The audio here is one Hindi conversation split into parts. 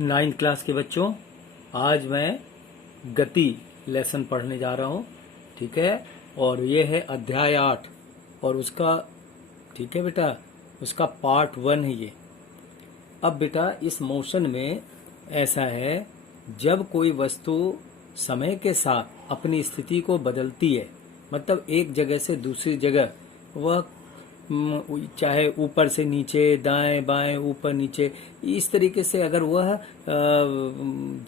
नाइन्थ क्लास के बच्चों, आज मैं गति लेसन पढ़ने जा रहा हूँ। ठीक है, और ये है अध्याय 8 और उसका, ठीक है बेटा, उसका पार्ट 1 है ये। अब बेटा इस मोशन में ऐसा है, जब कोई वस्तु समय के साथ अपनी स्थिति को बदलती है, मतलब एक जगह से दूसरी जगह वह चाहे ऊपर से नीचे, दाएं बाएं, ऊपर नीचे, इस तरीके से अगर वह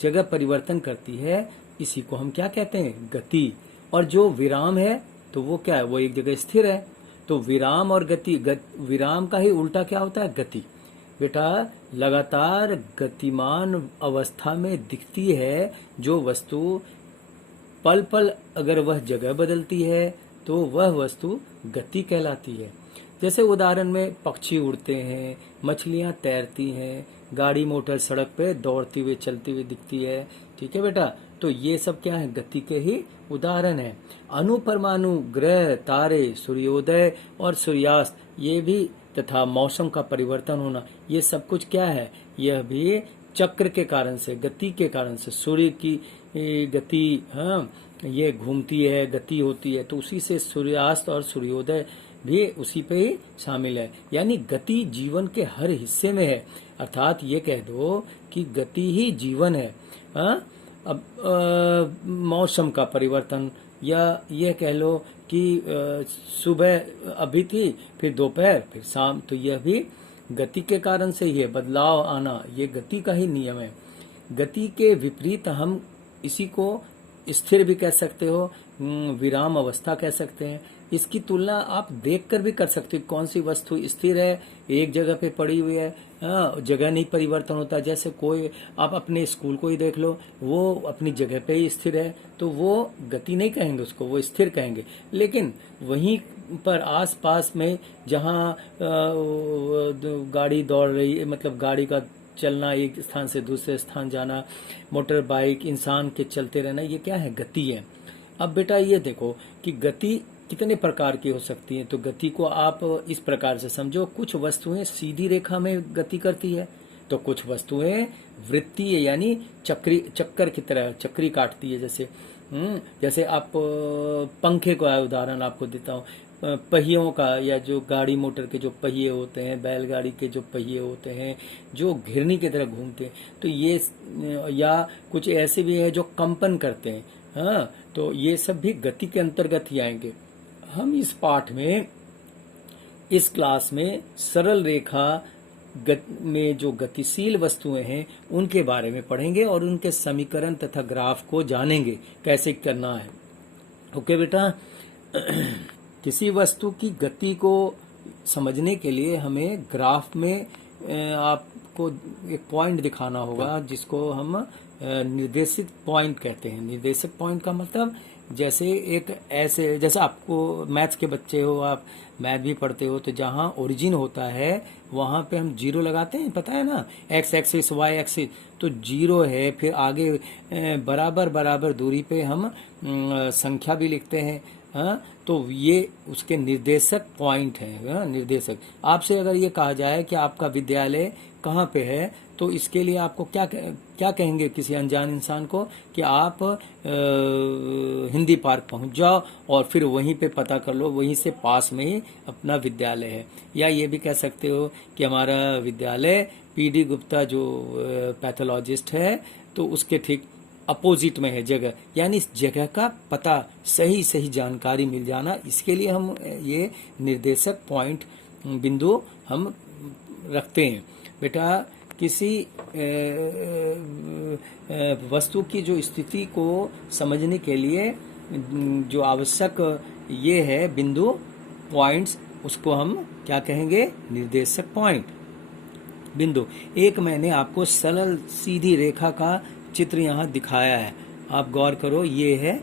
जगह परिवर्तन करती है, इसी को हम क्या कहते हैं? गति। और जो विराम है तो वो क्या है? वो एक जगह स्थिर है। तो विराम और गति, विराम का ही उल्टा क्या होता है? गति। बेटा लगातार गतिमान अवस्था में दिखती है जो वस्तु, पल पल अगर वह जगह बदलती है तो वह वस्तु गति कहलाती है। जैसे उदाहरण में पक्षी उड़ते हैं, मछलियां तैरती हैं, गाड़ी मोटर सड़क पे दौड़ती हुई चलती हुई दिखती है। ठीक है बेटा, तो ये सब क्या है? गति के ही उदाहरण है। अणु परमाणु, ग्रह, तारे, सूर्योदय और सूर्यास्त, ये भी, तथा मौसम का परिवर्तन होना, ये सब कुछ क्या है? यह भी चक्र के कारण से, गति के कारण से। सूर्य की गति, हाँ, ये घूमती है, गति होती है, तो उसी से सूर्यास्त और सूर्योदय भी उसी पे ही शामिल है। यानी गति जीवन के हर हिस्से में है। अर्थात ये कह दो कि गति ही जीवन है। हाँ? अब मौसम का परिवर्तन, या ये कह लो कि सुबह अभी थी, फिर दोपहर, फिर शाम, तो यह भी गति के कारण से ही है। बदलाव आना, ये गति का ही नियम है। गति के विपरीत हम इसी को स्थिर भी कह सकते हो, विराम अवस्था कह सकते हैं। इसकी तुलना आप देखकर भी कर सकते हो, कौन सी वस्तु स्थिर है, एक जगह पे पड़ी हुई है, जगह नहीं परिवर्तन होता। जैसे कोई, आप अपने स्कूल को ही देख लो, वो अपनी जगह पे ही स्थिर है, तो वो गति नहीं कहेंगे उसको, वो स्थिर कहेंगे। लेकिन वहीं पर आस पास में जहाँ गाड़ी दौड़ रही है, मतलब गाड़ी का चलना, एक स्थान से दूसरे स्थान जाना, मोटर बाइक, इंसान के चलते रहना, ये क्या है? गति है। अब बेटा ये देखो कि गति कितने प्रकार की हो सकती है। तो गति को आप इस प्रकार से समझो, कुछ वस्तुएं सीधी रेखा में गति करती है, तो कुछ वस्तुएं वृत्तीय यानी चक्कर की तरह चक्री काटती है। जैसे आप पंखे का उदाहरण आपको देता हूँ, पहियों का, या जो गाड़ी मोटर के जो पहिए होते हैं, बैलगाड़ी के जो पहिए होते हैं, जो घिरनी की तरह घूमते हैं, तो ये, या कुछ ऐसे भी है जो कंपन करते हैं। हाँ, तो ये सब भी गति के अंतर्गत ही आएंगे। हम इस पाठ में, इस क्लास में सरल रेखा में जो गतिशील वस्तुएं हैं उनके बारे में पढ़ेंगे और उनके समीकरण तथा ग्राफ को जानेंगे कैसे करना है। ओके बेटा, किसी वस्तु की गति को समझने के लिए हमें ग्राफ में आपको एक पॉइंट दिखाना होगा, जिसको हम निर्देशित पॉइंट कहते हैं। निर्देशक पॉइंट का मतलब, जैसे एक ऐसे, जैसे आपको मैथ्स के बच्चे हो, आप मैथ भी पढ़ते हो, तो जहाँ ओरिजिन होता है वहाँ पे हम जीरो लगाते हैं, पता है ना, एक्स एक्सिस वाई एक्सिस, तो जीरो है, फिर आगे बराबर बराबर दूरी पे हम संख्या भी लिखते हैं। हाँ, तो ये उसके निर्देशक पॉइंट है। हाँ, निर्देशक। आपसे अगर ये कहा जाए कि आपका विद्यालय कहाँ पे है, तो इसके लिए आपको क्या कहेंगे किसी अनजान इंसान को, कि आप हिंदी पार्क पहुंच जाओ और फिर वहीं पे पता कर लो, वहीं से पास में ही अपना विद्यालय है। या ये भी कह सकते हो कि हमारा विद्यालय पीडी गुप्ता जो पैथोलॉजिस्ट है, तो उसके ठीक अपोजिट में है जगह। यानी इस जगह का पता, सही जानकारी मिल जाना, इसके लिए हम ये निर्देशक पॉइंट, बिंदु हम रखते हैं। बेटा किसी वस्तु की जो स्थिति को समझने के लिए जो आवश्यक ये है बिंदु, पॉइंट्स, उसको हम क्या कहेंगे? निर्देशक पॉइंट, बिंदु। एक मैंने आपको सरल सीधी रेखा का चित्र यहाँ दिखाया है, आप गौर करो, ये है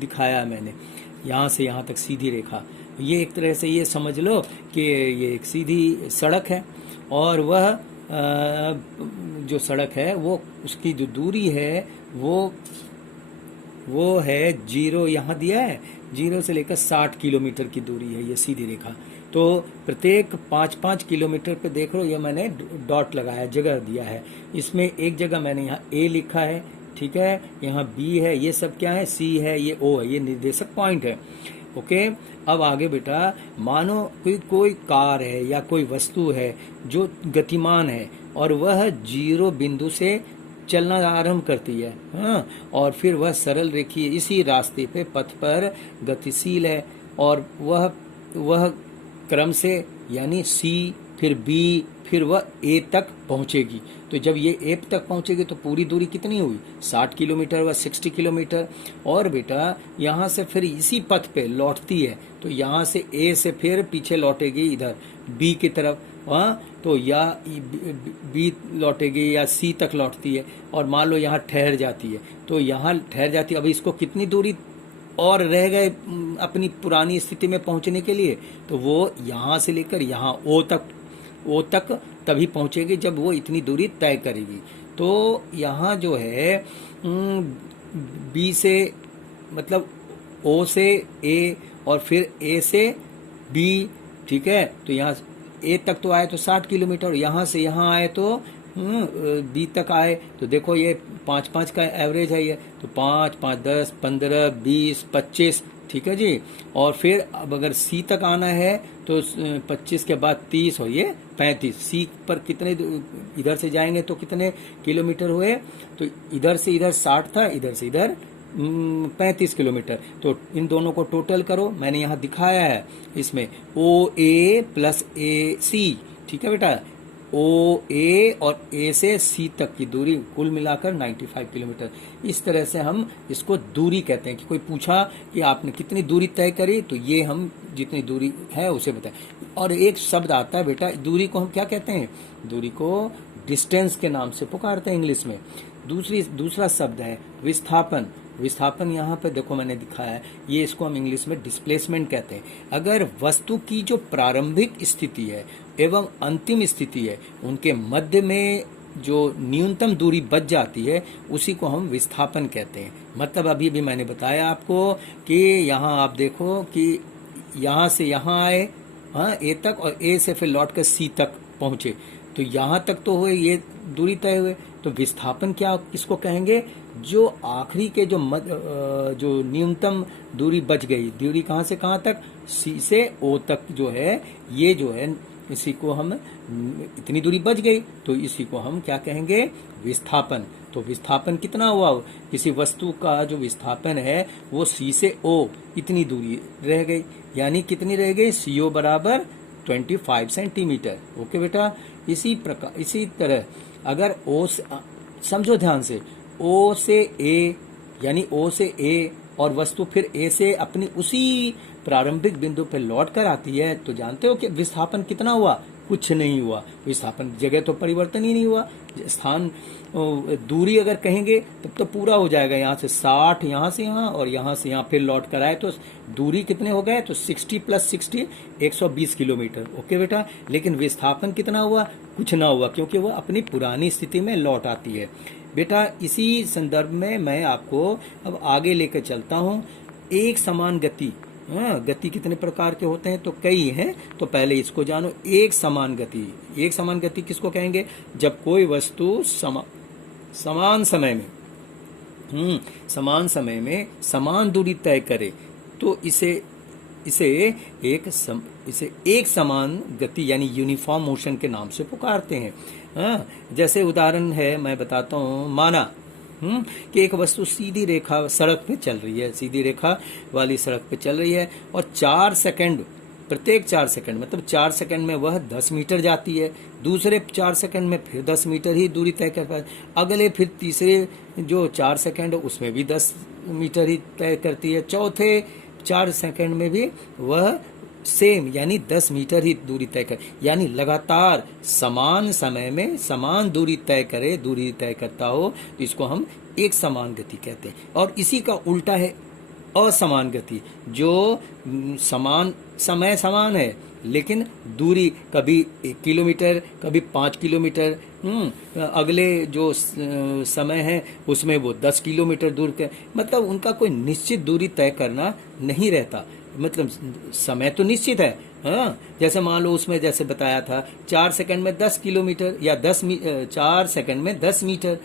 दिखाया मैंने, यहाँ से यहाँ तक सीधी रेखा। ये एक तरह से ये समझ लो कि ये एक सीधी सड़क है, और वह जो सड़क है, वो उसकी जो दूरी है वो है जीरो, यहाँ दिया है, जीरो से लेकर 60 किलोमीटर की दूरी है ये सीधी रेखा। तो प्रत्येक 5-5 किलोमीटर पे देख लो, ये मैंने डॉट लगाया, जगह दिया है। इसमें एक जगह मैंने यहाँ ए लिखा है, ठीक है, यहाँ बी है, ये सब क्या है, सी है, ये ओ है, ये निर्देशक पॉइंट है। ओके, अब आगे बेटा, मानो कोई कार है या कोई वस्तु है जो गतिमान है और वह 0 बिंदु से चलना आरंभ करती है, हाँ, और फिर वह सरल रेखीय इसी रास्ते पे पथ पर गतिशील है, और वह क्रम से यानी सी, फिर बी, फिर वह ए तक पहुंचेगी। तो जब ये ए तक पहुंचेगी तो पूरी दूरी कितनी हुई, 60 किलोमीटर व 60 किलोमीटर। और बेटा यहाँ से फिर इसी पथ पे लौटती है, तो यहाँ से ए से फिर पीछे लौटेगी इधर बी की तरफ, हाँ, तो या बी लौटेगी या सी तक लौटती है, और मान लो यहाँ ठहर जाती है, तो यहाँ ठहर जाती है। अब इसको कितनी दूरी और रह गए अपनी पुरानी स्थिति में पहुंचने के लिए, तो वो यहाँ से लेकर यहाँ ओ तक तभी पहुंचेगी जब वो इतनी दूरी तय करेगी। तो यहाँ जो है बी से मतलब ओ से ए और फिर ए से बी, ठीक है, तो यहाँ ए तक तो आए तो 60 किलोमीटर, यहाँ से यहाँ आए तो बी तक आए, तो देखो ये 5-5 का एवरेज है ये, तो 5, 5, 10, 15, 20, 25, ठीक है जी। और फिर अब अगर सी तक आना है तो 25 के बाद 30 और ये 35, सी पर कितने इधर से जाएंगे तो कितने किलोमीटर हुए, तो इधर से इधर 60 था, इधर से इधर 35 किलोमीटर। तो इन दोनों को टोटल करो, मैंने यहाँ दिखाया है इसमें ओ ए प्लस ए सी, ठीक है बेटा, ओ ए और ए से सी तक की दूरी कुल मिलाकर 95 किलोमीटर। इस तरह से हम इसको दूरी कहते हैं कि कोई पूछा कि आपने कितनी दूरी तय करी, तो ये हम जितनी दूरी है उसे बताएं। और एक शब्द आता है बेटा, दूरी को हम क्या कहते हैं, दूरी को डिस्टेंस के नाम से पुकारते हैं इंग्लिश में। दूसरा शब्द है विस्थापन। विस्थापन यहाँ पे देखो मैंने दिखाया है, ये इसको हम इंग्लिश में डिस्प्लेसमेंट कहते हैं। अगर वस्तु की जो प्रारंभिक स्थिति है एवं अंतिम स्थिति है, उनके मध्य में जो न्यूनतम दूरी बच जाती है, उसी को हम विस्थापन कहते हैं। मतलब अभी भी मैंने बताया आपको कि यहाँ आप देखो कि यहाँ से यहाँ आए, हाँ, ए तक, और ए से फिर लौट कर सी तक पहुंचे, तो यहाँ तक तो हुए, ये दूरी तय हुए। तो विस्थापन क्या इसको कहेंगे, जो आखिरी के जो न्यूनतम दूरी बच गई, दूरी कहाँ से कहाँ तक, सी से ओ तक जो है, ये जो है इसी को हम, इतनी दूरी बच गई तो इसी को हम क्या कहेंगे, विस्थापन। तो विस्थापन कितना हुआ, किसी वस्तु का जो विस्थापन है वो सी से ओ इतनी दूरी रह गई, यानी कितनी रह गई, सीओ बराबर 25 सेंटीमीटर। ओके बेटा, इसी तरह अगर ओ से, समझो ध्यान से, ओ से ए, यानी ओ से ए और वस्तु फिर ए से अपनी उसी प्रारंभिक बिंदु पर लौट कर आती है, तो जानते हो कि विस्थापन कितना हुआ, कुछ नहीं हुआ। विस्थापन जगह तो परिवर्तन ही नहीं हुआ, स्थान दूरी अगर कहेंगे तब तो पूरा हो जाएगा, यहाँ से 60 यहाँ से यहाँ और यहाँ से यहाँ फिर लौट कर आए तो दूरी कितने हो गए, तो 60 + 60 120 किलोमीटर। ओके बेटा, लेकिन विस्थापन कितना हुआ, कुछ ना हुआ, क्योंकि वह अपनी पुरानी स्थिति में लौट आती है। बेटा इसी संदर्भ में मैं आपको अब आगे लेकर चलता हूँ। एक समान गति, गति कितने प्रकार के होते हैं, तो कई हैं, तो पहले इसको जानो। एक समान गति, एक समान गति किसको कहेंगे, जब कोई वस्तु समान समय में समान दूरी तय करे तो इसे एक समान गति यानी यूनिफॉर्म मोशन के नाम से पुकारते हैं। जैसे उदाहरण है मैं बताता हूँ, माना कि एक वस्तु सीधी रेखा सड़क पे चल रही है, सीधी रेखा वाली सड़क पे चल रही है, और 4 सेकंड, प्रत्येक 4 सेकंड मतलब 4 सेकंड में वह 10 मीटर जाती है, दूसरे 4 सेकंड में फिर 10 मीटर ही दूरी तय कर पाती, अगले फिर तीसरे जो 4 सेकंड उसमें भी 10 मीटर ही तय करती है, चौथे 4 सेकंड में भी वह सेम यानी 10 मीटर ही दूरी तय करे, यानी लगातार समान समय में समान दूरी तय करता हो, तो इसको हम एक समान गति कहते हैं। और इसी का उल्टा है असमान गति, जो समान समय समान है लेकिन दूरी कभी 1 किलोमीटर कभी 5 किलोमीटर, अगले जो समय है उसमें वो 10 किलोमीटर दूर के, मतलब उनका कोई निश्चित दूरी तय करना नहीं रहता। मतलब समय तो निश्चित है हाँ, जैसे मान लो उसमें जैसे बताया था 4 सेकंड में 10 किलोमीटर या 4 सेकंड में 10 मीटर,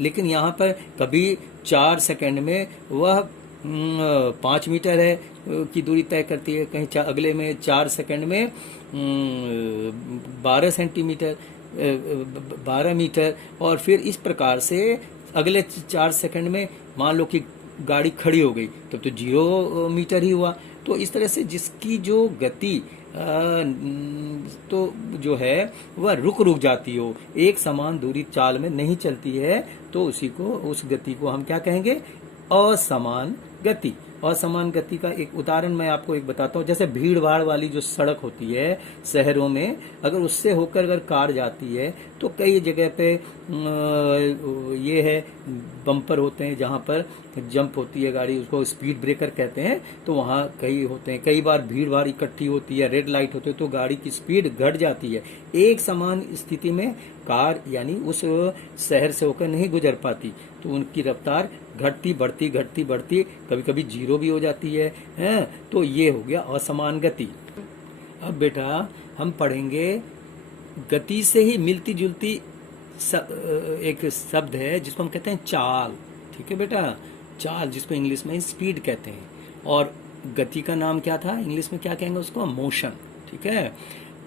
लेकिन यहाँ पर कभी 4 सेकंड में वह 5 मीटर है की दूरी तय करती है, कहीं अगले में 4 सेकंड में 12 सेंटीमीटर 12 मीटर, और फिर इस प्रकार से अगले 4 सेकंड में मान लो कि गाड़ी खड़ी हो गई तब तो 0 मीटर ही हुआ। तो इस तरह से जिसकी जो गति तो जो है वह रुक जाती हो, एक समान दूरी चाल में नहीं चलती है, तो उस गति को हम क्या कहेंगे? असमान गति। असमान गति का एक उदाहरण मैं आपको एक बताता हूँ। जैसे भीड़ भाड़ वाली जो सड़क होती है शहरों में, अगर उससे होकर अगर कार जाती है तो कई जगह पे ये है बम्पर होते हैं जहाँ पर जंप होती है गाड़ी, उसको स्पीड ब्रेकर कहते हैं। तो वहाँ कई होते हैं, कई बार भीड़ भाड़ इकट्ठी होती है, रेड लाइट होती है तो गाड़ी की स्पीड घट जाती है। एक समान स्थिति में कार यानी उस शहर से होकर नहीं गुजर पाती, तो उनकी रफ्तार घटती बढ़ती कभी कभी 0 भी हो जाती है, तो ये हो गया असमान गति। अब बेटा हम पढ़ेंगे गति से ही मिलती जुलती एक शब्द है जिसको हम कहते हैं चाल। ठीक है बेटा, चाल जिसको इंग्लिश में स्पीड कहते हैं, और गति का नाम क्या था इंग्लिश में, क्या कहेंगे उसको? मोशन। ठीक है,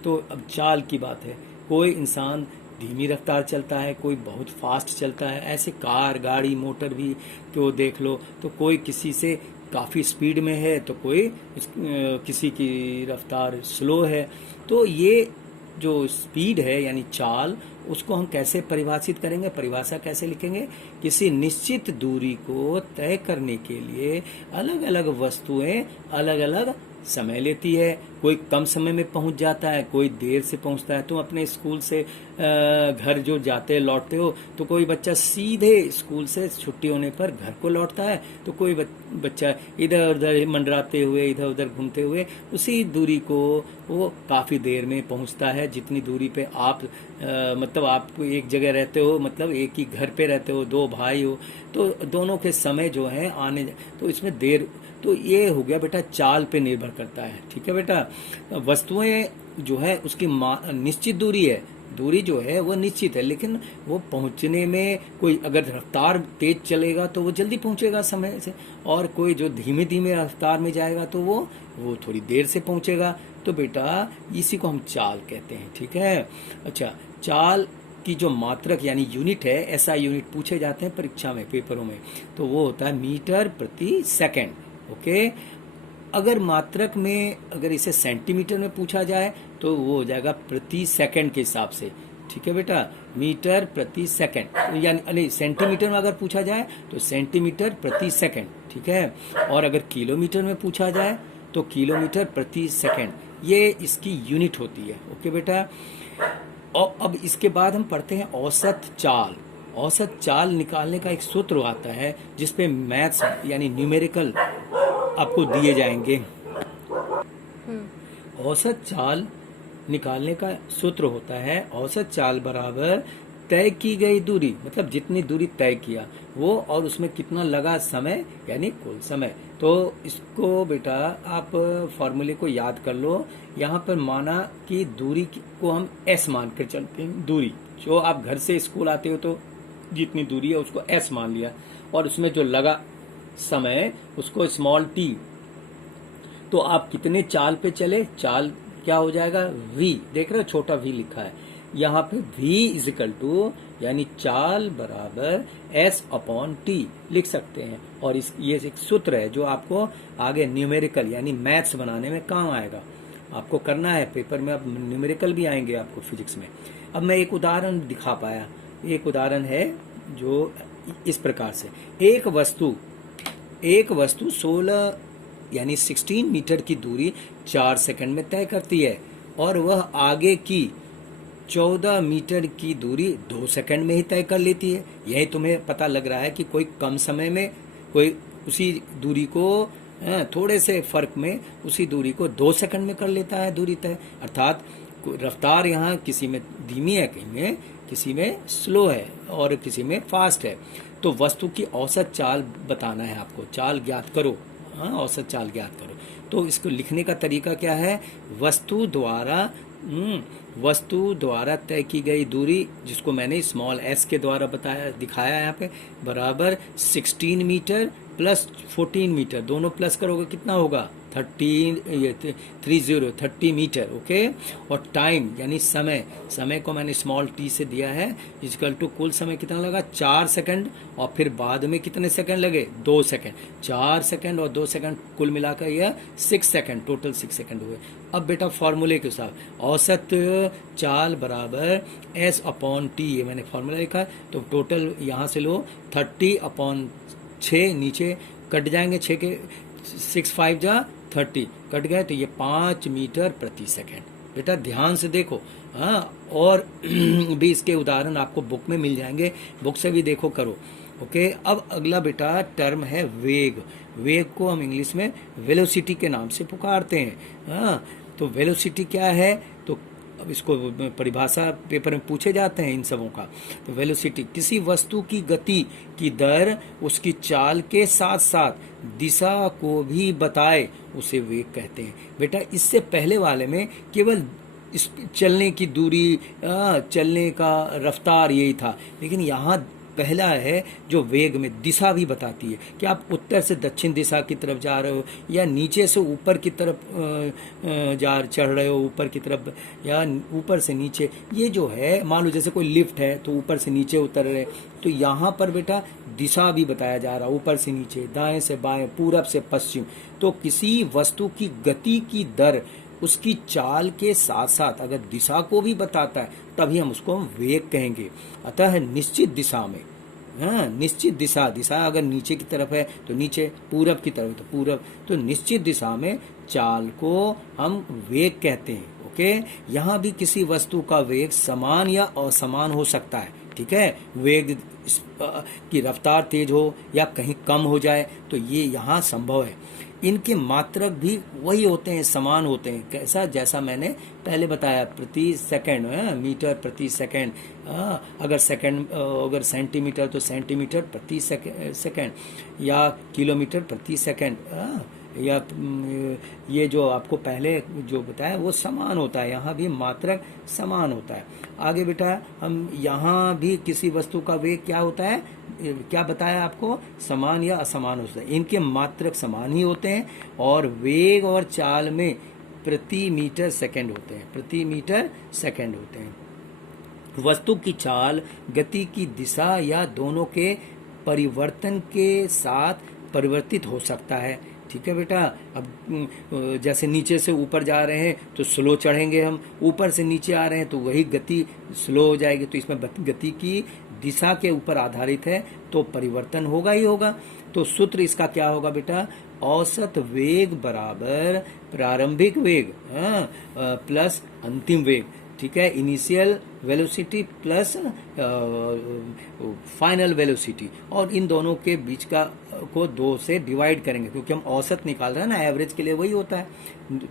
तो अब चाल की बात है। कोई इंसान धीमी रफ्तार चलता है, कोई बहुत फास्ट चलता है, ऐसे कार गाड़ी मोटर भी तो देख लो, तो कोई किसी से काफ़ी स्पीड में है तो कोई किसी की रफ्तार स्लो है। तो ये जो स्पीड है यानी चाल, उसको हम कैसे परिभाषित करेंगे? परिभाषा कैसे लिखेंगे? किसी निश्चित दूरी को तय करने के लिए अलग अलग वस्तुएं अलग अलग समय लेती है। कोई कम समय में पहुंच जाता है, कोई देर से पहुंचता है। तुम अपने स्कूल से घर जो जाते लौटते हो, तो कोई बच्चा सीधे स्कूल से छुट्टी होने पर घर को लौटता है, तो कोई बच्चा इधर उधर मंडराते हुए इधर उधर घूमते हुए उसी दूरी को वो काफ़ी देर में पहुंचता है जितनी दूरी पे आप मतलब आप एक जगह रहते हो, मतलब एक ही घर पे रहते हो, 2 भाई हो, तो दोनों के समय जो है आने, तो इसमें देर, तो ये हो गया बेटा चाल पे निर्भर करता है। ठीक है बेटा, वस्तुएं जो है उसकी निश्चित दूरी है, दूरी जो है वो निश्चित है, लेकिन वो पहुंचने में कोई अगर रफ्तार तेज चलेगा तो वो जल्दी पहुंचेगा समय से, और कोई जो धीमे धीमे रफ्तार में जाएगा तो वो थोड़ी देर से पहुंचेगा। तो बेटा इसी को हम चाल कहते हैं। ठीक है, अच्छा, चाल की जो मात्रक यानी यूनिट है, ऐसा यूनिट पूछे जाते हैं परीक्षा में, पेपरों में, तो वो होता है मीटर प्रति सेकंड। ओके, अगर मात्रक में अगर इसे सेंटीमीटर में पूछा जाए तो वो हो जाएगा प्रति सेकंड के हिसाब से। ठीक है बेटा, मीटर प्रति सेकंड, यानी सेंटीमीटर में अगर पूछा जाए तो सेंटीमीटर प्रति सेकंड। ठीक है, और अगर किलोमीटर में पूछा जाए तो किलोमीटर प्रति सेकंड, ये इसकी यूनिट होती है। ओके बेटा, और अब इसके बाद हम पढ़ते हैं औसत चाल। औसत चाल निकालने का एक सूत्र आता है जिसपे मैथ्स यानी न्यूमेरिकल आपको दिए जाएंगे। औसत चाल निकालने का सूत्र होता है औसत चाल बराबर तय की गई दूरी, मतलब जितनी दूरी तय किया वो, और उसमें कितना लगा समय यानी कुल समय। तो इसको बेटा आप फॉर्मूले को याद कर लो। यहाँ पर माना कि दूरी को हम एस मान कर चलते हैं। दूरी जो आप घर से स्कूल आते हो तो जितनी दूरी है उसको एस मान लिया, और उसमें जो लगा समय उसको स्मॉल टी। तो आप कितने चाल पे चले, चाल क्या हो जाएगा? v, देख रहे हो छोटा v लिखा है यहाँ पे, v इजिकल टू यानी चाल बराबर s/t लिख सकते हैं। और ये एक सूत्र है जो आपको आगे न्यूमेरिकल यानी मैथ्स बनाने में काम आएगा। आपको करना है पेपर में, अब न्यूमेरिकल भी आएंगे आपको फिजिक्स में। अब मैं एक उदाहरण दिखा पाया, एक उदाहरण है जो इस प्रकार से, एक वस्तु 16 यानी 16 मीटर की दूरी 4 सेकंड में तय करती है, और वह आगे की 14 मीटर की दूरी 2 सेकंड में ही तय कर लेती है। यही तुम्हें पता लग रहा है कि कोई कम समय में, कोई उसी दूरी को थोड़े से फर्क में उसी दूरी को 2 सेकंड में कर लेता है दूरी तय। अर्थात रफ्तार यहाँ किसी में धीमी है, किसी में स्लो है और किसी में फास्ट है। तो वस्तु की औसत चाल बताना है आपको, चाल ज्ञात करो, औसत चाल ज्ञात करो। तो इसको लिखने का तरीका क्या है, वस्तु द्वारा तय की गई दूरी, जिसको मैंने स्मॉल s के द्वारा बताया दिखाया यहाँ पे, बराबर 16 मीटर प्लस 14 मीटर, दोनों प्लस करोगे कितना होगा 30 मीटर। ओके, और टाइम यानी समय को मैंने स्मॉल t से दिया है, इक्वल टू कुल समय कितना लगा 4 सेकंड, और फिर बाद में कितने सेकंड लगे 2 सेकंड, 4 सेकंड और 2 सेकंड कुल मिलाकर यह 6 सेकंड, टोटल 6 सेकंड हुए। अब बेटा फॉर्मूले के साथ औसत चाल बराबर S/T, ये मैंने फॉर्मूला लिखा है, तो टोटल यहाँ से लो 30/6, नीचे कट जाएंगे 6 के 6×5 जा 30 कट गए, तो ये 5 मीटर प्रति सेकंड। बेटा ध्यान से देखो, हाँ, और भी इसके उदाहरण आपको बुक में मिल जाएंगे, बुक से भी देखो करो। ओके, अब अगला बेटा टर्म है वेग। वेग को हम इंग्लिश में वेलोसिटी के नाम से पुकारते हैं। हाँ, तो वेलोसिटी क्या है, तो अब इसको परिभाषा पेपर में पूछे जाते हैं इन सबों का। तो वेलोसिटी किसी वस्तु की गति की दर उसकी चाल के साथ साथ दिशा को भी बताए, उसे वेग कहते हैं। बेटा इससे पहले वाले में केवल इस चलने की दूरी, चलने का रफ्तार यही था, लेकिन यहाँ पहला है जो वेग में दिशा भी बताती है कि आप उत्तर से दक्षिण दिशा की तरफ जा रहे हो, या नीचे से ऊपर की तरफ चढ़ रहे हो ऊपर की तरफ, या ऊपर से नीचे। ये जो है मान लो जैसे कोई लिफ्ट है तो ऊपर से नीचे उतर रहे, तो यहाँ पर बेटा दिशा भी बताया जा रहा, ऊपर से नीचे, दाएं से बाएं, पूरब से पश्चिम। तो किसी वस्तु की गति की दर उसकी चाल के साथ साथ अगर दिशा को भी बताता है तभी हम उसको वेग कहेंगे। अतः निश्चित दिशा में, हाँ, निश्चित दिशा अगर नीचे की तरफ है तो नीचे, पूरब की तरफ तो पूरब, तो निश्चित दिशा में चाल को हम वेग कहते हैं। ओके, यहाँ भी किसी वस्तु का वेग समान या असमान हो सकता है। ठीक है, वेग की रफ्तार तेज हो या कहीं कम हो जाए, तो ये यहाँ संभव है। इनके मात्रक भी वही होते हैं, समान होते हैं। कैसा, जैसा मैंने पहले बताया, प्रति सेकंड, मीटर प्रति सेकंड, अगर सेंटीमीटर तो सेंटीमीटर प्रति सेकंड, या किलोमीटर प्रति सेकंड, या ये जो आपको पहले जो बताया वो समान होता है, यहाँ भी मात्रक समान होता है। आगे बेटा हम यहाँ भी किसी वस्तु का वेग क्या होता है, क्या बताया आपको, समान या असमान होता है। इनके मात्रक समान ही होते हैं, और वेग और चाल में प्रति मीटर सेकंड होते हैं, प्रति मीटर सेकंड होते हैं। वस्तु की चाल गति की दिशा या दोनों के परिवर्तन के साथ परिवर्तित हो सकता है। ठीक है बेटा, अब जैसे नीचे से ऊपर जा रहे हैं तो स्लो चढ़ेंगे हम, ऊपर से नीचे आ रहे हैं तो वही गति स्लो हो जाएगी। तो इसमें गति की दिशा के ऊपर आधारित है, तो परिवर्तन होगा ही होगा। तो सूत्र इसका क्या होगा बेटा, औसत वेग बराबर प्रारंभिक वेग प्लस अंतिम वेग। ठीक है, initial velocity plus final velocity, और इन दोनों के बीच का को 2 से डिवाइड करेंगे, क्योंकि हम औसत निकाल रहे हैं ना, एवरेज के लिए वही होता है,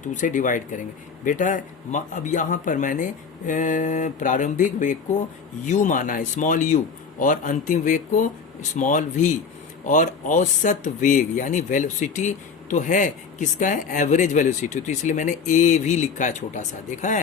2 से डिवाइड करेंगे। बेटा अब यहाँ पर मैंने प्रारंभिक वेग को u माना है, स्मॉल u, और अंतिम वेग को स्मॉल v, और औसत वेग यानी वेलोसिटी तो है किसका है, एवरेज वेलोसिटी, तो इसलिए मैंने a भी लिखा है छोटा सा, देखा है।